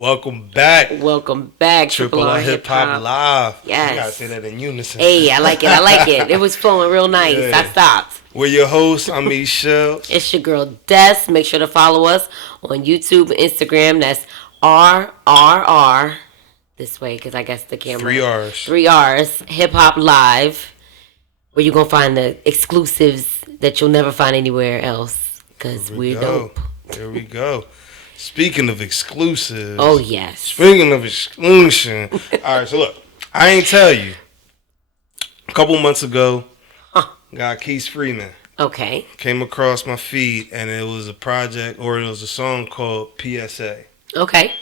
Welcome back. Welcome back. Triple R Hip Hop Live. Yes. You gotta say that in unison. Hey, I like it. It was flowing real nice. Yeah. I stopped. We're your hosts. I'm Michelle. It's your girl Des. Make sure to follow us on YouTube and Instagram. That's RRR. This way, because I guess the camera. 3 R's. 3 R's. Hip Hop Live. Where you're gonna find the exclusives that you'll never find anywhere else. Because we're dope. There we go. Speaking of exclusives. Oh, yes. Speaking of exclusion. All right, so look. I ain't tell you. A couple months ago, got Quise Freeman. Okay. Came across my feed, and it was a project, or it was a song called PSA. Okay.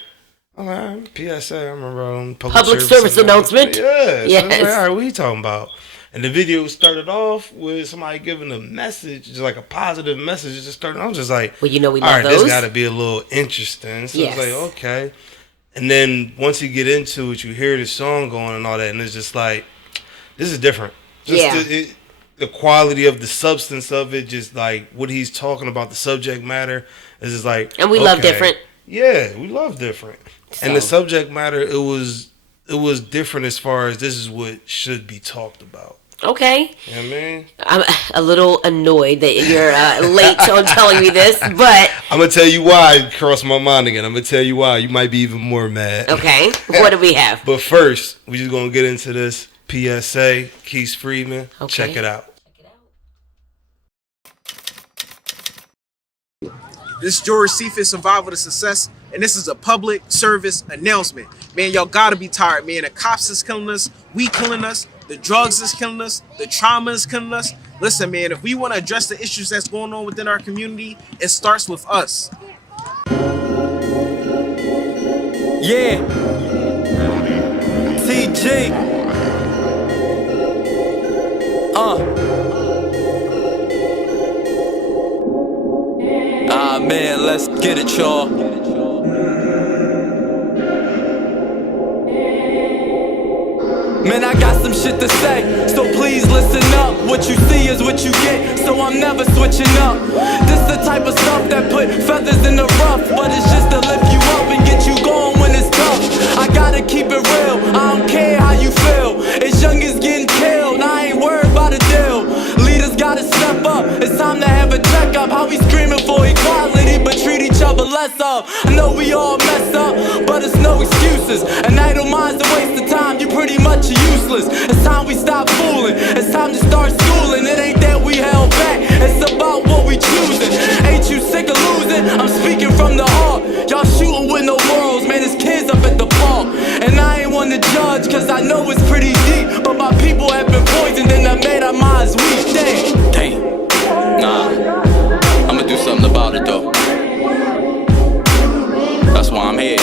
I'm like, PSA, I remember Public service announcement. Yeah. Yes. So I was like, all right, what are you talking about? And the video started off with somebody giving a message, just like a positive message. It just started. I was just like, well, you know, we all love right, those. this got to be a little interesting. So yes. I was like, okay. And then once you get into it, you hear the song going and all that, and it's just like, this is different. Just the quality of the substance of it, just like what he's talking about, the subject matter, is just like, and we love different. Yeah, we love different. So. And the subject matter, it was different as far as this is what should be talked about. Okay. You know what I mean? I'm a little annoyed that you're late on telling me this, but... I'm going to tell you why it crossed my mind again. I'm going to tell you why. You might be even more mad. Okay. What do we have? But first, we're just going to get into this PSA, Quise Freeman. Okay. Check it out. This is George Cephas, Survival to Success, and this is a public service announcement. Man, y'all gotta be tired, man. The cops is killing us, we killing us, the drugs is killing us, the trauma is killing us. Listen, man, if we want to address the issues that's going on within our community, it starts with us. Yeah. TG. Man, let's get it, y'all. Man, I got some shit to say, so please listen up. What you see is what you get, so I'm never switching up. This the type of stuff that put feathers in the rough, but it's just to lift you up and get you going when it's tough. I gotta keep it real, I don't care how you feel. It's youngins getting killed, I ain't worried about a deal. Leaders gotta step up, it's time to have a checkup. How we screaming for equality, but treat each other less of. I know we all mess up, but it's no excuses. An idle mind's a waste of time, you pretty much useless. It's time we stop fooling, it's time to start schooling. It ain't that we held back, it's about what we choosing. Ain't you sick of losing? I'm speaking from the heart. Y'all shooting with no morals, man, it's kids up at the park. And I ain't one to judge, cause I know it's pretty deep. But my people have been poisoned and I made our minds weak. Damn. Nah, I'ma do something about it though. That's why I'm here.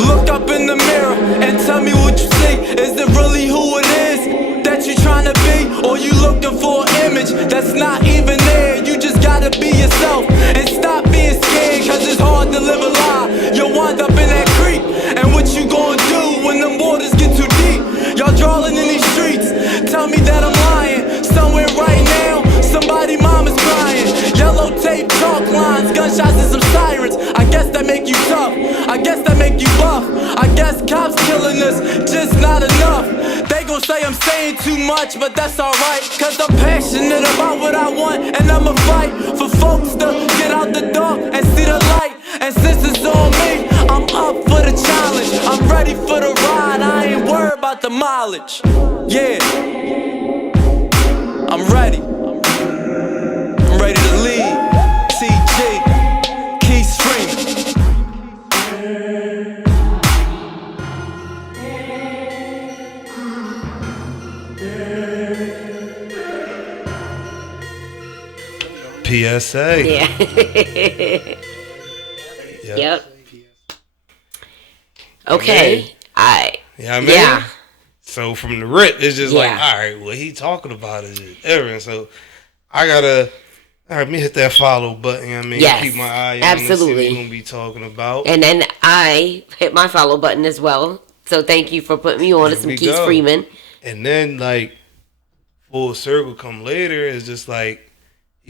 Look up in the mirror and tell me what you see. Is it really who it is that you trying to be? Or you looking for an image that's not even there? You just gotta be yourself and stop being scared, cause it's hard to live a lie. You'll wind up in that creek. And what you gonna do when the waters get too deep? Y'all drawing in these streets, tell me that I'm lying. Somewhere right now, somebody mom is crying. Yellow tape, chalk lines, gunshots and some sirens. I guess that make you tough, I guess that make you buff. I guess cops killing us, just not enough. They gon' say I'm saying too much, but that's alright, cause I'm passionate about what I want, and I'ma fight for folks to get out the dark and see the light. And since it's on me, I'm up for the challenge. I'm ready for the ride, I ain't worried about the mileage. Yeah, I'm ready. I'm ready to lead. TG, Quise Freeman. PSA. Yeah. Yep. Okay. Yeah, I mean. Yeah. So from the rip, it's just like, all right, what he talking about is just everything. So I gotta, all right, let me hit that follow button. You know what I mean, yes, keep my eye on absolutely. and see what we're gonna be talking about. And then I hit my follow button as well. So thank you for putting me on to some Quise Freeman. And then like full circle come later is just like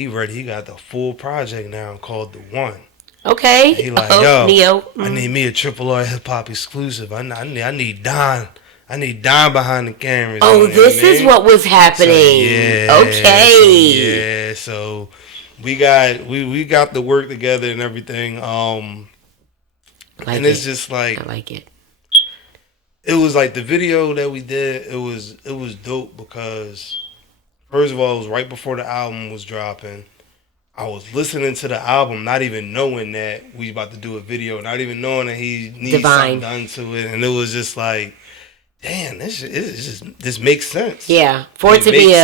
he ready. He got the full project now called The One. Okay. And he like, yo, Neo. I need me a Triple R hip hop exclusive. I need Don. I need Don behind the cameras. Oh, this is what was happening. Okay. So we got the work together and everything. And it's just like, I like it. It was like the video that we did. It was dope because first of all, it was right before the album was dropping. I was listening to the album, not even knowing that we about to do a video, not even knowing that he needs something done to it, and it was just like, damn, this makes sense. Yeah, for it to be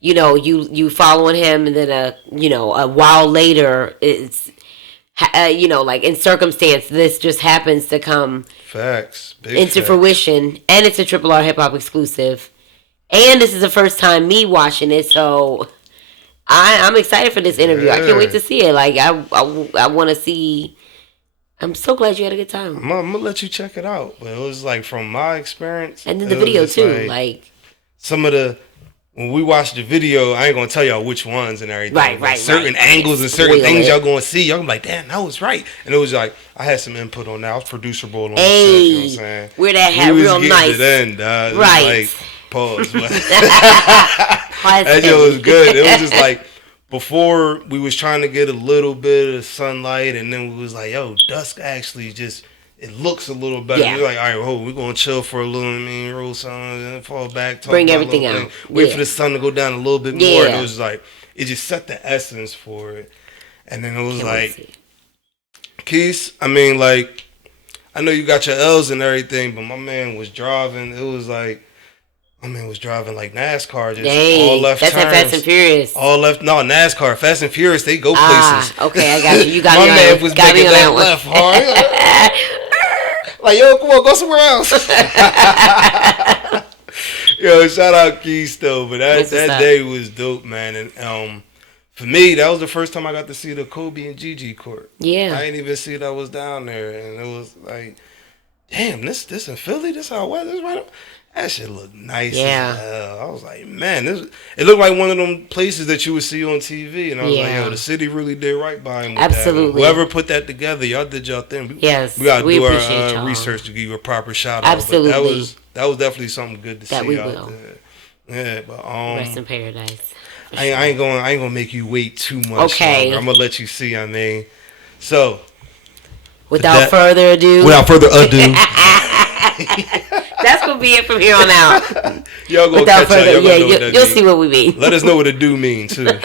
you know, you following him, and then a while later, it's like in circumstance, this just happens to come into fruition, and it's a Triple R hip hop exclusive, and this is the first time me watching it, so. I'm excited for this interview. I can't wait to see it. Like I want to see. I'm so glad you had a good time. I'm gonna let you check it out. But it was like from my experience, and then the video too. Like some of when we watched the video, I ain't gonna tell y'all which ones and everything. Right. Certain angles and certain things y'all gonna see. Y'all gonna be like, damn, that was right. And it was like I had some input on that. I was producer boy on the set. You know what I'm saying? Where that hat real nice. Right. Pause. That shit was good. It was just like before we was trying to get a little bit of sunlight, and then we was like, yo, dusk actually just it looks a little better. Yeah. We're like, all right, we're gonna chill for a little, roll something, and fall back, bring everything out, wait for the sun to go down a little bit more. And it was like it just set the essence for it, and then it was like, Quise, I mean, like I know you got your L's and everything, but my man was driving. It was like. My man was driving like NASCAR, just all left turns. That's like Fast and Furious. All left, no, NASCAR, Fast and Furious, they go places. Okay, I got you. You got me on my man was making that left hard. Like, yo, come on, go somewhere else. Yo, shout out Quise though, but that day was dope, man. And for me, that was the first time I got to see the Kobe and Gigi court. Yeah, I didn't even see that I was down there, and it was like, damn, this in Philly, this how wet this right up. That shit looked nice as hell. I was like, man, it looked like one of them places that you would see on TV. And I was like, yo, the city really did right by him with Absolutely. that. Whoever put that together, y'all did y'all thing. Yes, we got to do our research to give you a proper shout out. Absolutely. But that was definitely something good to see out there. Yeah, but rest in paradise. I ain't gonna make you wait too much. Okay, longer. I'm gonna let you see. I mean, so without further ado. That's gonna be it from here on out. Y'all go catch up. You'll see what we mean. Let us know what a do means too. Here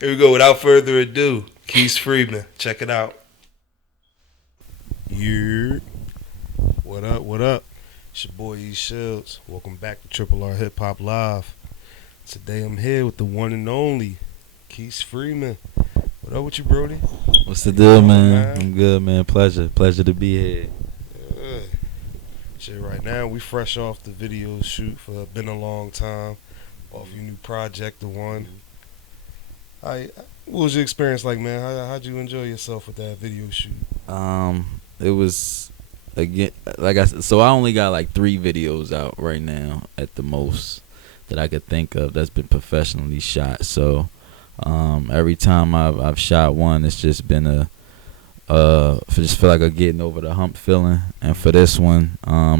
we go. Without further ado, Quise Freeman. Check it out. Yeah. What up? What up? It's your boy E Shields. Welcome back to Triple R Hip Hop Live. Today I'm here with the one and only Quise Freeman. What up with you, Brody? What's the deal, man? I'm good, man. Pleasure to be here. Shit, right now we fresh off the video shoot for Been a Long Time, off your new project, The One. What was your experience like, man? How'd you enjoy yourself with that video shoot? It was again, like I said, so I only got like 3 videos out right now at the most that I could think of that's been professionally shot. So every time I've shot one, it's just been just feel like I'm getting over the hump feeling. And for this one,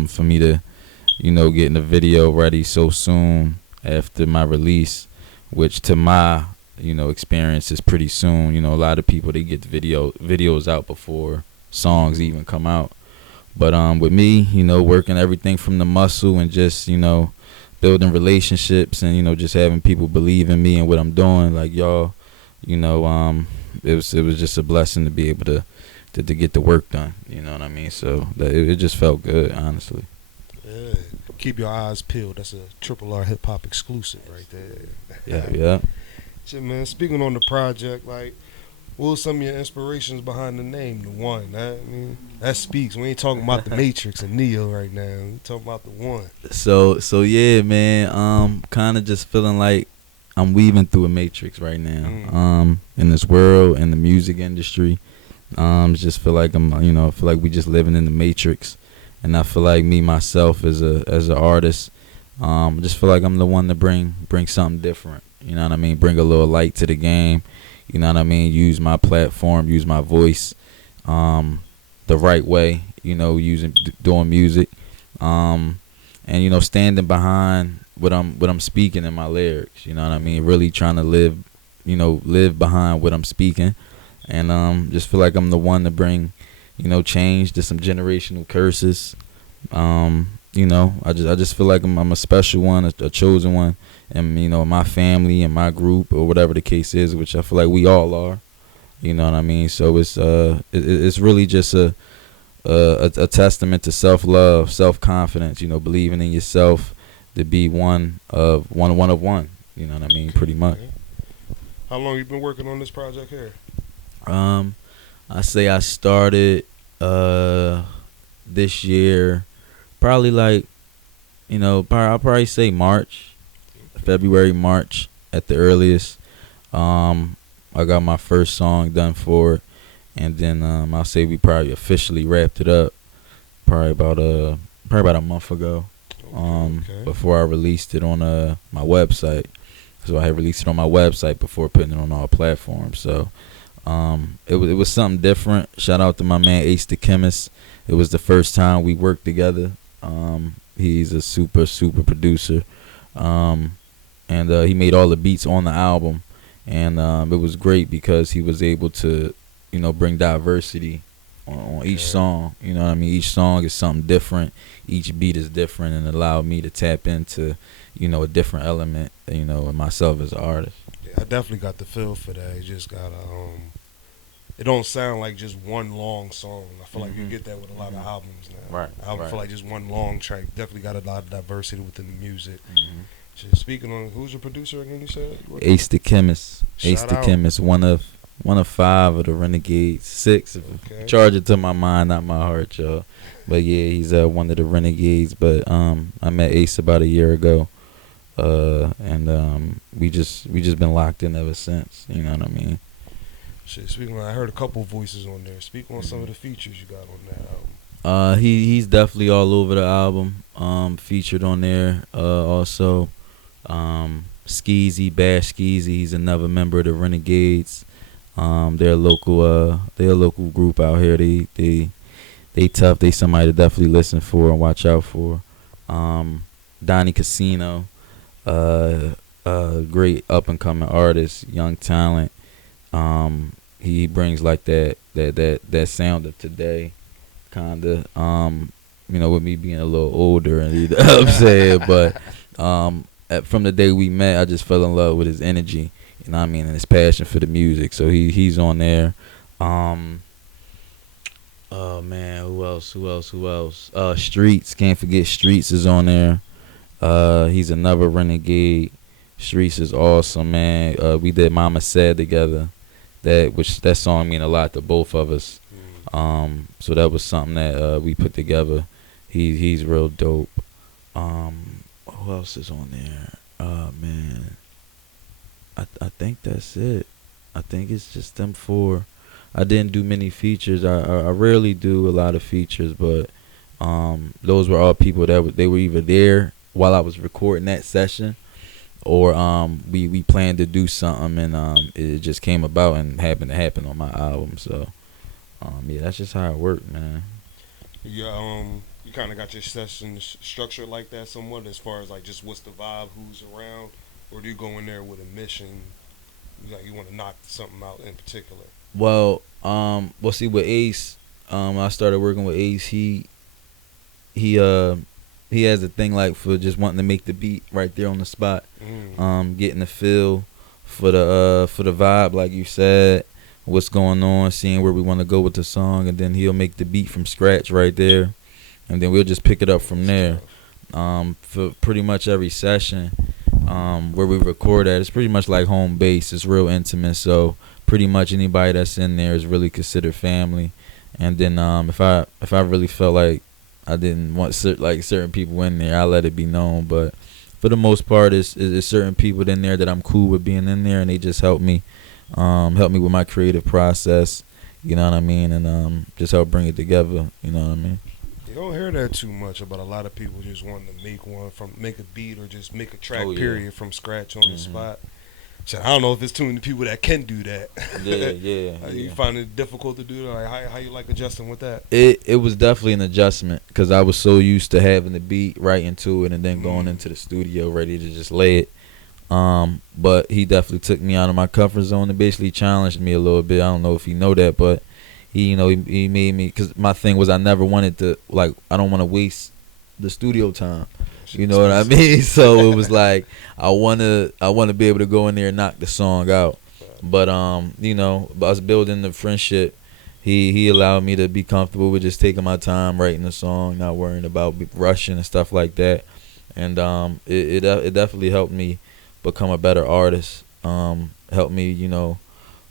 for me to, getting the video ready so soon after my release, which to my, experience is pretty soon. A lot of people, they get the videos out before songs even come out. But with me, working everything from the muscle and just, building relationships and, just having people believe in me and what I'm doing, like y'all, it was just a blessing to be able to get the work done, you know what I mean? So it just felt good, honestly. Yeah. Keep your eyes peeled. That's a Triple R hip hop exclusive right there. Yeah. Shit, man. Speaking on the project, like, what were some of your inspirations behind the name, The One? That speaks. We ain't talking about the Matrix and Neo right now. We talking about The One. So yeah, man. Kind of just feeling like I'm weaving through a matrix right now. In this world, in the music industry. Just feel like feel like we just living in the matrix, and I feel like me myself as an artist, just feel like I'm the one to bring something different, You know what I mean? Bring a little light to the game. You know what I mean? Use my platform, use my voice, the right way. You know, doing music, and you know, standing behind what I'm speaking in my lyrics. You know what I mean? Really trying to live behind what I'm speaking, and just feel like I'm the one to bring, you know, change to some generational curses. You know, I just feel like I'm a special one, a chosen one, and you know, my family and my group or whatever the case is, which I feel like we all are. You know what I mean? So it's really just a testament to self-love, self-confidence. You know, believing in yourself to be one of one. You know what I mean? Pretty much. How long you been working on this project here? I say I started this year. Probably like, you know, I'll probably say February, March at the earliest. I got my first song done for it, and then I'll say we probably officially wrapped it up probably about a month ago. Before I released it on my website. So I had released it on my website before putting it on all platforms. So it was something different. Shout out to my man Ace the Chemist. It was the first time we worked together. He's a super producer, and he made all the beats on the album, and it was great because he was able to, you know, bring diversity on each song. You know what I mean? Each song is something different. Each beat is different, and allowed me to tap into, you know, a different element, you know, in myself as an artist. Yeah, I definitely got the feel for that. You just gotta it don't sound like just one long song. I feel like you get that with a lot of albums now. Right. I feel like just one long track. Definitely got a lot of diversity within the music. Just speaking on, who's your producer again? You said Ace the Chemist. Ace the out. Chemist. One of 5 of the Renegades. 6. Okay. Charge it to my mind, not my heart, y'all. But yeah, he's one of the Renegades. But I met Ace about a year ago, and we just been locked in ever since. You know what I mean? Shit, speaking on, I heard a couple voices on there. Speak on some of the features you got on that album. He's definitely all over the album. Featured on there. Also, Skeezy, Bash Skeezy. He's another member of the Renegades. They're a local group out here. They tough. They somebody to definitely listen for and watch out for. Donnie Casino, great up and coming artist, young talent. He brings like that sound of today, kinda. You know, with me being a little older, and you know what I'm saying, but from the day we met, I just fell in love with his energy. You know what I mean, and his passion for the music. So he's on there. Oh man, who else? Streets, can't forget Streets is on there. He's another Renegade. Streets is awesome, man. We did Mama Said together. That song mean a lot to both of us. So that was something that we put together. He's real dope. Who else is on there? Man, I think that's it. I think it's just them 4. I didn't do many features. I rarely do a lot of features, but those were all people that they were either there while I was recording that session, or we planned to do something, and it just came about and happened to happen on my album. So yeah, that's just how it worked, man. Yeah, you kind of got your session structured like that somewhat, as far as like just what's the vibe, who's around, or do you go in there with a mission, like you want to knock something out in particular? Well, see, with Ace, I started working with Ace. He has a thing like for just wanting to make the beat right there on the spot, getting the feel for the vibe, like you said, what's going on, seeing where we want to go with the song, and then he'll make the beat from scratch right there, and then we'll just pick it up from there. For pretty much every session where we record at, it's pretty much like home base. It's real intimate, so pretty much anybody that's in there is really considered family. And then if I really felt like I didn't want certain people in there, I let it be known. But for the most part, it's certain people in there that I'm cool with being in there, and they just help me with my creative process. You know what I mean? And just help bring it together. You know what I mean? You don't hear that too much about a lot of people just wanting to make a beat or just make a track period from scratch on the spot. I don't know if it's too many people that can do that. Yeah. You find it difficult to do that? Like, how you like adjusting with that? It was definitely an adjustment because I was so used to having the beat right into it and then going into the studio ready to just lay it. But he definitely took me out of my comfort zone and basically challenged me a little bit. I don't know if he know that, but he made me, because my thing was I never wanted to, like, I don't want to waste the studio time. You know what I mean? So it was like I wanna be able to go in there and knock the song out. But us building the friendship, he allowed me to be comfortable with just taking my time writing the song, not worrying about rushing and stuff like that. And it definitely helped me become a better artist. Helped me,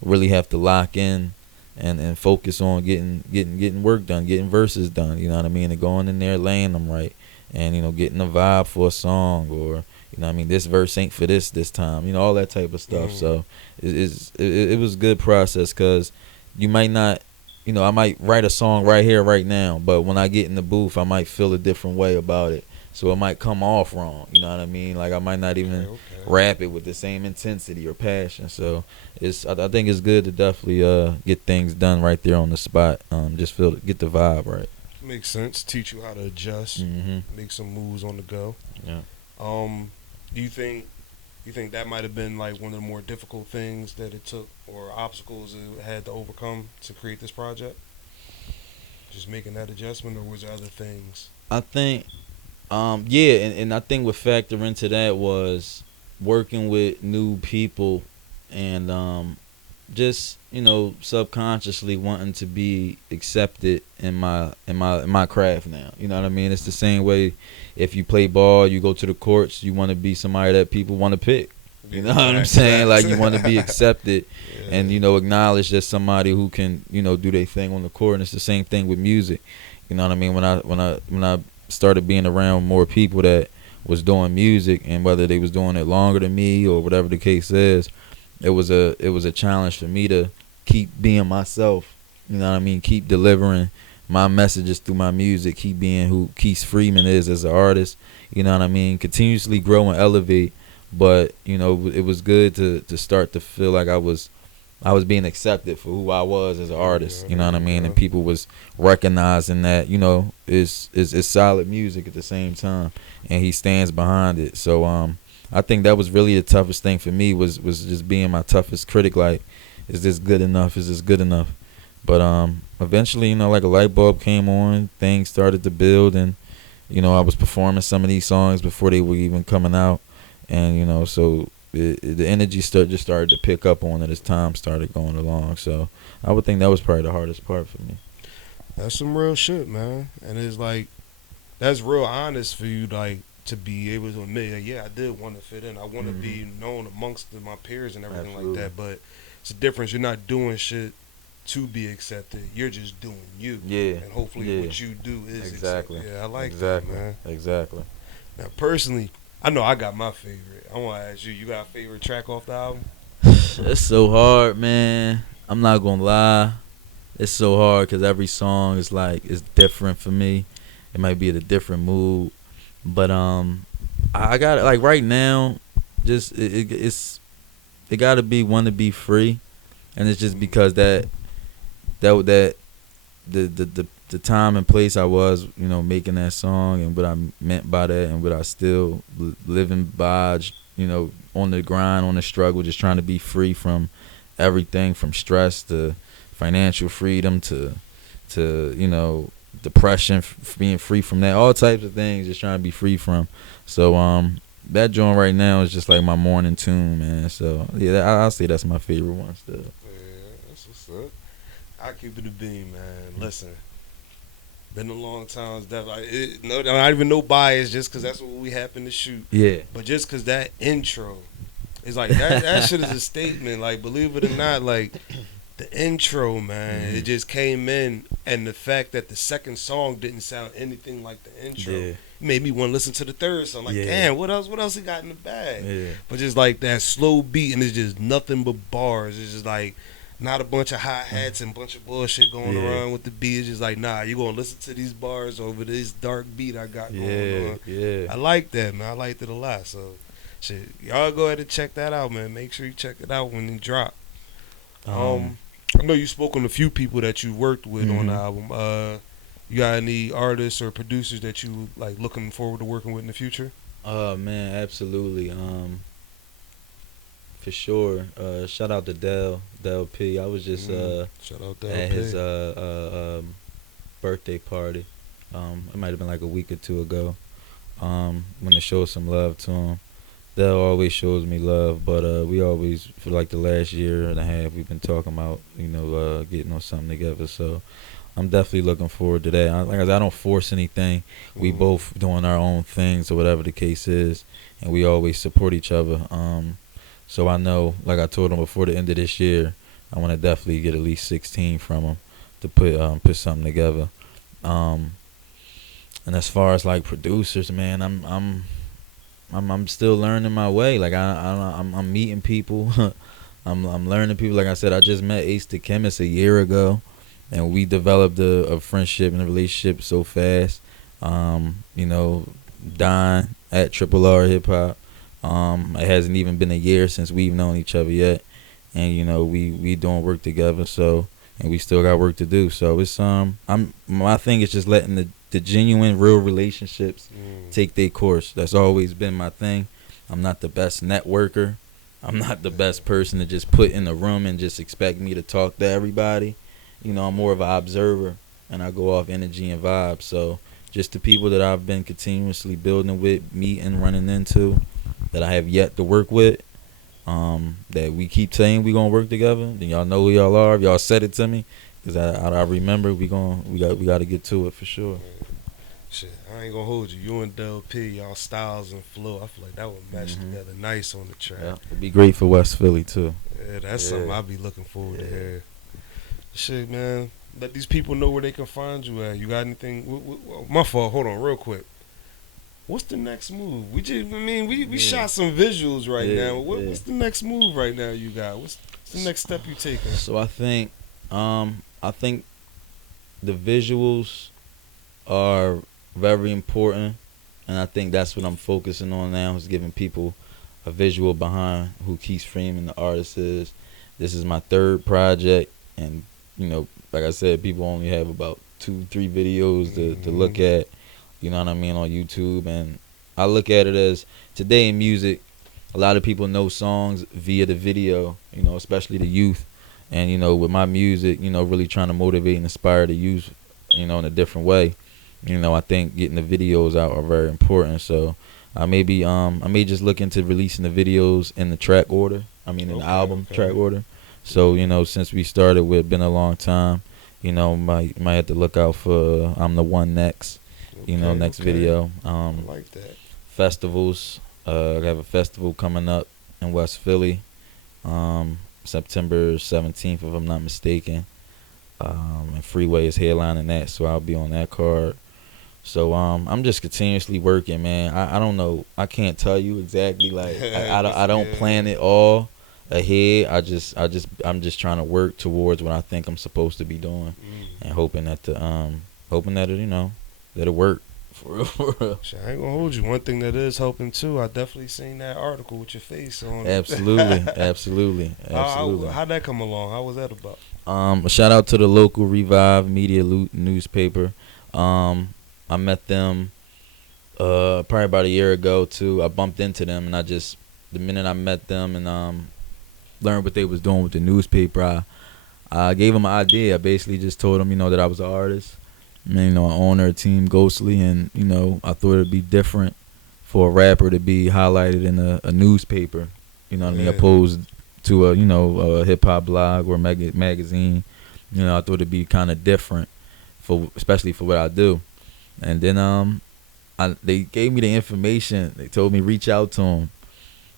really have to lock in and focus on getting work done, getting verses done. You know what I mean? And going in there, laying them right. And getting a vibe for a song, or this verse ain't for this time, all that type of stuff. So it was a good process, because you might not, I might write a song right here right now, but when I get in the booth I might feel a different way about it, so it might come off wrong. You know what I mean? Like I might not even rap it with the same intensity or passion. So I think it's good to definitely get things done right there on the spot. Just get the vibe right. Makes sense. Teach you how to adjust, make some moves on the go. Yeah. Do you think that might have been like one of the more difficult things that it took, or obstacles it had to overcome to create this project? Just making that adjustment, or was there other things? I think, and I think what factor into that was working with new people, and just subconsciously wanting to be accepted in my craft now. You know what I mean? It's the same way if you play ball, you go to the courts, you want to be somebody that people want to pick. You know what I'm saying? Like you want to be accepted and acknowledged as somebody who can do their thing on the court. And it's the same thing with music. You know what I mean? When I started being around more people that was doing music, and whether they was doing it longer than me or whatever the case is, it was a challenge for me to keep being myself. You know what I mean? Keep delivering my messages through my music. Keep being who Quise Freeman is as an artist. You know what I mean? Continuously grow and elevate. But it was good to start to feel like I was being accepted for who I was as an artist. You know what I mean? And people was recognizing that it's solid music at the same time, and he stands behind it. So I think that was really the toughest thing for me, was just being my toughest critic. Like, is this good enough? Is this good enough? But eventually, like a light bulb came on, things started to build, and I was performing some of these songs before they were even coming out, and so the energy just started to pick up on it as time started going along. So I would think that was probably the hardest part for me. That's some real shit, man. And it's like, that's real honest for you, like, to be able to admit, like, yeah, I did want to fit in. I want to be known amongst my peers and everything like that. But it's a difference. You're not doing shit to be accepted. You're just doing you. Yeah. And hopefully what you do is exactly accepted. Yeah, I like that, man. Exactly. Now, personally, I know I got my favorite. I want to ask you got a favorite track off the album? It's so hard, man. I'm not gonna lie. It's so hard because every song is different for me. It might be in a different mood, but I got it like right now. Just it gotta be "Wanna Be Free," and it's just because the time and place I was, making that song, and what I meant by that, and what I still living by, on the grind, on the struggle, just trying to be free from everything, from stress to financial freedom to depression, being free from that, all types of things, just trying to be free from. So that joint right now is just like my morning tune, man. So yeah, I'll say that's my favorite one still. Yeah, that's what's up. I keep it a beam, man. Listen, been a long time. It's definitely not even no bias, just because that's what we happen to shoot. Yeah. But just because that intro is like that shit is a statement. Like, believe it or not, like the intro, man, it just came in, and the fact that the second song didn't sound anything like the intro made me want to listen to the third song. Like, damn, what else he got in the bag? Yeah. But just like that slow beat, and it's just nothing but bars. It's just like not a bunch of hi-hats and a bunch of bullshit going around with the beat. It's just like, nah, you gonna listen to these bars over this dark beat I got going on. Yeah. I like that, man. I liked it a lot. So Shit, y'all go ahead and check that out, man. Make sure you check it out when it drop. I know you spoke on a few people that you worked with on the album. You got any artists or producers that you like looking forward to working with in the future? Man, absolutely. For sure. Shout out to Del P. I was just shout out Del at P. his birthday party. It might have been like a week or two ago. Want to show some love to him. Del always shows me love, but we always, for like the last year and a half, we've been talking about, getting on something together. So I'm definitely looking forward to that. Like I said, I don't force anything. We both doing our own things or whatever the case is, and we always support each other. So I know, like I told him before the end of this year, I want to definitely get at least 16 from him to put something together. And as far as like producers, man, I'm still learning my way. Like I'm meeting people. I'm learning people. Like I said, I just met Ace the Chemist a year ago, and we developed a friendship and a relationship so fast. Don at RRR Hip Hop. It hasn't even been a year since we've known each other yet, and we doing work together. So, and we still got work to do. So it's my thing is just letting the genuine, real relationships take their course. That's always been my thing. I'm not the best networker. I'm not the best person to just put in a room and just expect me to talk to everybody. I'm more of an observer, and I go off energy and vibes. So just the people that I've been continuously building with, meeting, running into, that I have yet to work with, that we keep saying we gonna work together. Then y'all know who y'all are. If y'all said it to me, because I remember we got to get to it for sure. Shit, I ain't gonna hold you. You and Del P, y'all styles and flow, I feel like that would match together nice on the track. Yeah, it'd be great for West Philly too. Yeah, that's something I'll be looking forward to hear. Shit, man. Let these people know where they can find you at. You got anything? My fault. Hold on, real quick. What's the next move? We shot some visuals right now. What's the next move right now you got? What's the next step you taking? So I think the visuals are very important, and I think that's what I'm focusing on now, is giving people a visual behind who Quise Freeman, the artist, is. This is my third project, and like I said, people only have about 2-3 videos to look at, on YouTube. And I look at it as, today in music, a lot of people know songs via the video, especially the youth. And, with my music, really trying to motivate and inspire the youth, in a different way. I think getting the videos out are very important. So I may just look into releasing the videos in the track order. The album track order. So, since we started, it's been a long time. Might have to look out for I'm the One next. Next video. I like that. Festivals. I have a festival coming up in West Philly, September 17th, if I'm not mistaken. And Freeway is headlining that, so I'll be on that card. So I'm just continuously working, man. I don't know. I can't tell you exactly. Like I don't plan it all ahead. I'm just trying to work towards what I think I'm supposed to be doing, and hoping that it'll work for real. Shit, I ain't gonna hold you. One thing that is helping too, I definitely seen that article with your face on it. Absolutely. How'd that come along? How was that about? A shout out to the local Revive Media newspaper. I met them probably about a year ago too. I bumped into them, and the minute I met them and learned what they was doing with the newspaper, I gave them an idea. I basically just told them, that I was an artist, an owner of Team Ghostly, and I thought it'd be different for a rapper to be highlighted in a newspaper, opposed to a hip hop blog or magazine. I thought it'd be kind of different, especially for what I do. And then they gave me the information. They told me reach out to them.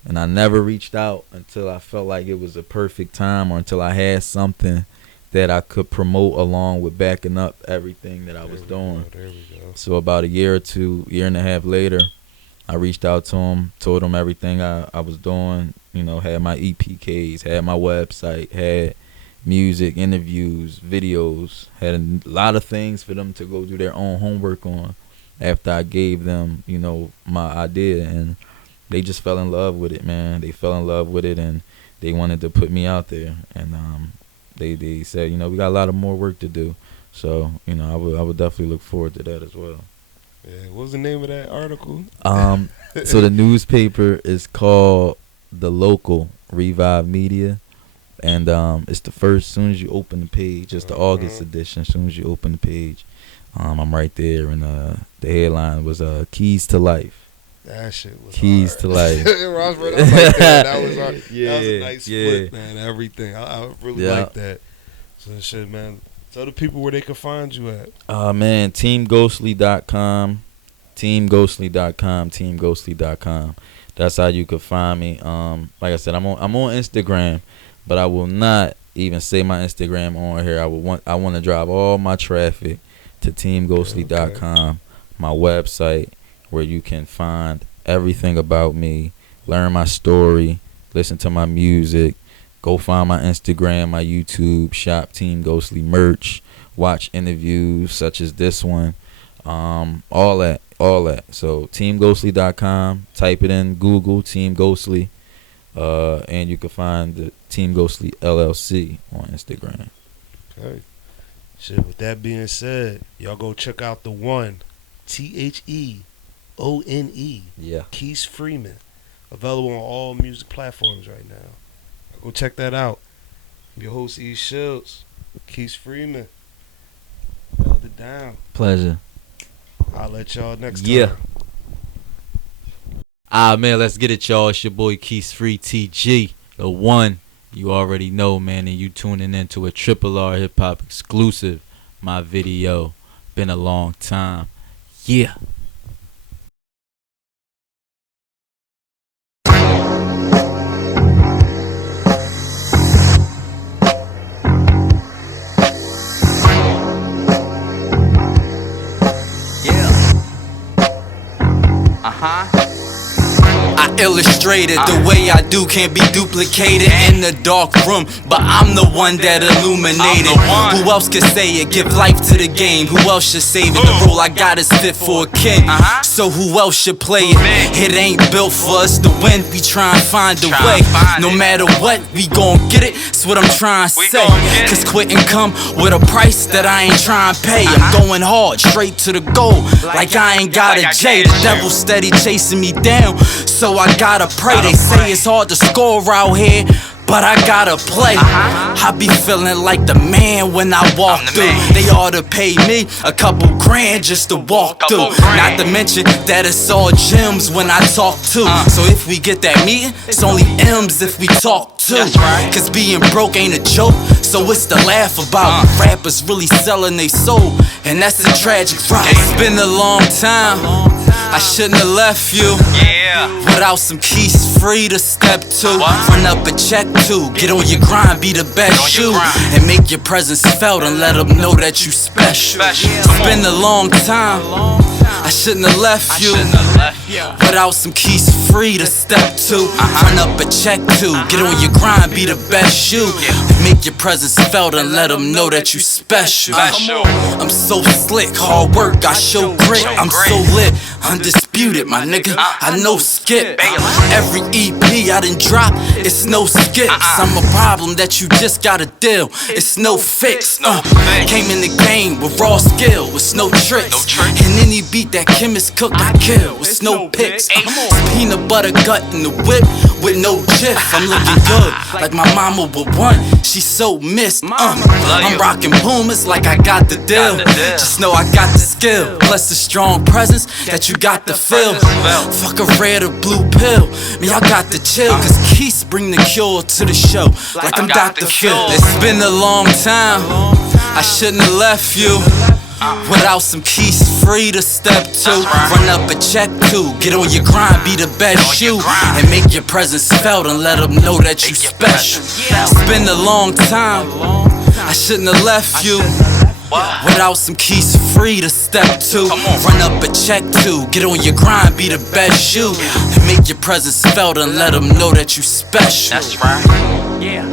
And I never reached out until I felt like it was a perfect time, or until I had something that I could promote along with backing up everything that I was doing. There we go. So about a year and a half later, I reached out to them, told them everything I was doing, had my EPKs, had my website, had music, interviews, videos, had a lot of things for them to go do their own homework on after I gave them, my idea. And they just fell in love with it, man. They fell in love with it, and they wanted to put me out there. And they said, you know, we got a lot of more work to do. So, you know, I would definitely look forward to that as well. Yeah, what was the name of that article? So the newspaper is called The Local Revive Media. And it's the first, as soon as you open the page, it's the August edition. As soon as you open the page, I'm right there. And the headline was Keys to Life. That shit was Keys hard. to Life. I was like, that was hard. Yeah, that was a nice split, man. Everything. I really like that. So shit, man. Tell the people where they can find you at. Man, teamghostly.com. Teamghostly.com. That's how you can find me. Like I said, I'm on Instagram, but I will not even say my Instagram on here. I want to drive all my traffic to teamghostly.com, my website, where you can find everything about me, learn my story, listen to my music, go find my Instagram, my YouTube, shop Team Ghostly merch, watch interviews such as this one, all that. So teamghostly.com, type it in Google, Team Ghostly, and you can find the Team Ghostly LLC on Instagram. Okay. Shit, with that being said, y'all go check out the one, THEONE. Yeah. Quise Freeman. Available on all music platforms right now. Go check that out. Your host, E. Shields. Quise Freeman. Held it down. Pleasure. I'll let y'all next time. Man, let's get it, y'all. It's your boy Quise Free TG. The one you already know, man, and you tuning into a RRR hip hop exclusive. My video. Been a long time. Yeah. I illustrated the way I do can't be duplicated in the dark room, but I'm the one that illuminated. Who else could say it? Give life to the game. Who else should save it? The role I got is fit for a king. So who else should play it? It ain't built for us to win. We try and find a way. No matter what, we gon' get it. That's what I'm trying to say. Cause quitting come with a price that I ain't trying to pay. I'm going hard, straight to the goal, like I ain't got a J. The devil steady chasing me down, so I gotta pray. They say it's hard to score out here, but I gotta play. I be feeling like the man when I walk through. They ought to pay me a couple grand just to walk through. Not to mention that it's all gems when I talk too. So if we get that meeting, it's only M's if we talk too. Cause being broke ain't a joke, so it's to laugh about. Rappers really selling they soul, and that's a tragic route. It's been a long time, I shouldn't have left you without some keys free to step to. Run up a check to, get on your grind, be the best you, and make your presence felt and let them know that you special. It's been a long time, I shouldn't have left you without some keys free to step to. Run up a check to, get on your grind, be the best you, and make your presence felt and let them know that you special. I'm so slick, hard work, I show grit. I'm so lit, undisputed, my nigga. I know skip. Every EP I done drop, it's no skips. I'm a problem that you just gotta deal. It's no fix. Came in the game with raw skill, with no tricks. And any beat that chemist cook, I kill. It's no picks. Peanut butter gut in the whip with no jiff. I'm looking good, like my mama would want. She's so missed. I'm rocking boomers like I got the deal. Just know I got the skill, plus the strong presence that you got to feel. Fuck a red or blue pill, me I got the chill. Cause Keith bring the cure to the show, like I'm Dr. Phil. It's been a long time, I shouldn't have left you without some keys free to step to. Run up a check to, get on your grind, be the best you, and make your presence felt and let them know that you special. It's been a long time, I shouldn't have left you without some keys free to step to. Run up a check to, get on your grind, be the best you, and make your presence felt and let them know that you special. That's right. Yeah.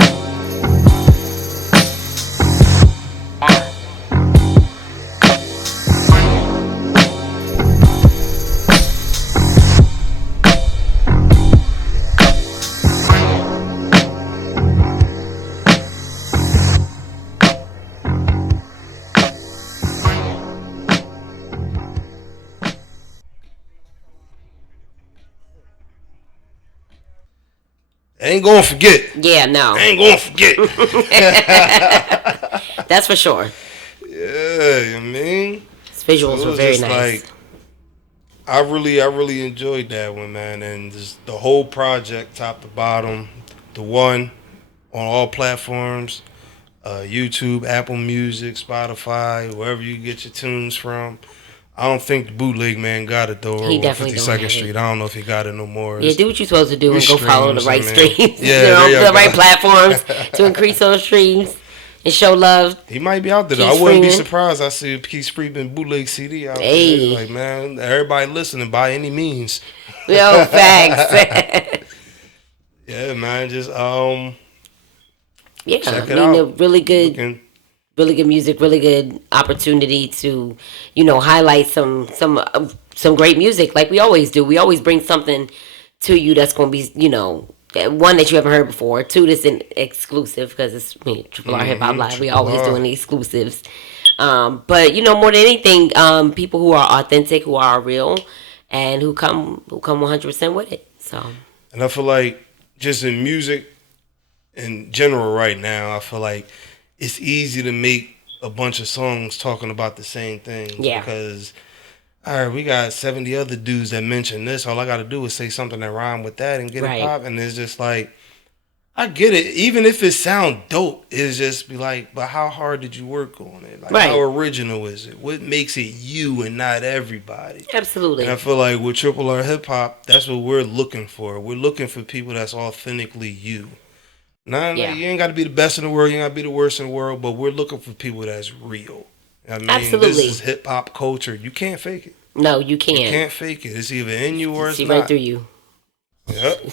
ain't gonna forget. Yeah, no. I ain't gonna forget. That's for sure. Yeah, I mean, His visuals were very nice. Like, I really enjoyed that one, man, and just the whole project, top to bottom, the one on all platforms, YouTube, Apple Music, Spotify, wherever you get your tunes from. I don't think the bootleg man got it though. He definitely 52nd Street. I don't know if he got it no more. Yeah, do what you're supposed to do and go follow the right streams. Yeah, the right platforms to increase those streams and show love. He might be out there. I wouldn't be surprised. I see a Quise Freeman bootleg CD out there. Like, man, everybody listening by any means. Yo, facts. Yeah, man, just yeah, check it out. Really good music, really good opportunity to, highlight some great music like we always do. We always bring something to you that's going to be, one that you haven't heard before, two that's an exclusive because it's Triple R Hip Hop Live. We always doing the exclusives. But more than anything, people who are authentic, who are real, and who come 100% with it. So. And I feel like just in music in general right now, I feel like it's easy to make a bunch of songs talking about the same thing. Yeah. Because, all right, we got 70 other dudes that mention this. All I got to do is say something that rhyme with that and get it pop. And it's just like, I get it. Even if it sound dope, it's just be like, but how hard did you work on it? Like, how original is it? What makes it you and not everybody? Absolutely. And I feel like with Triple R Hip Hop, that's what we're looking for. We're looking for people that's authentically you. Nah, you ain't got to be the best in the world. You ain't got to be the worst in the world. But we're looking for people that's real. I mean, absolutely. This is hip hop culture. You can't fake it. No, you can't. You can't fake it. It's either in you or it's not. See right through you. Yep.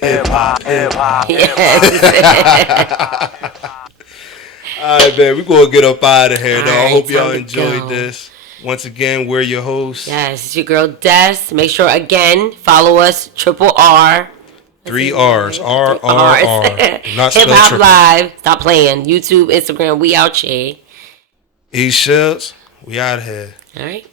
Hip hop. All right, man. We're going to get up out of here, though. Right, I hope y'all enjoyed this. Once again, we're your hosts. Yes, it's your girl Des. Make sure, again, follow us, Triple R. 3 R's. R. Not Hip Hop Live. Stop playing. YouTube, Instagram, we out here. E-Ships, we out here. All right.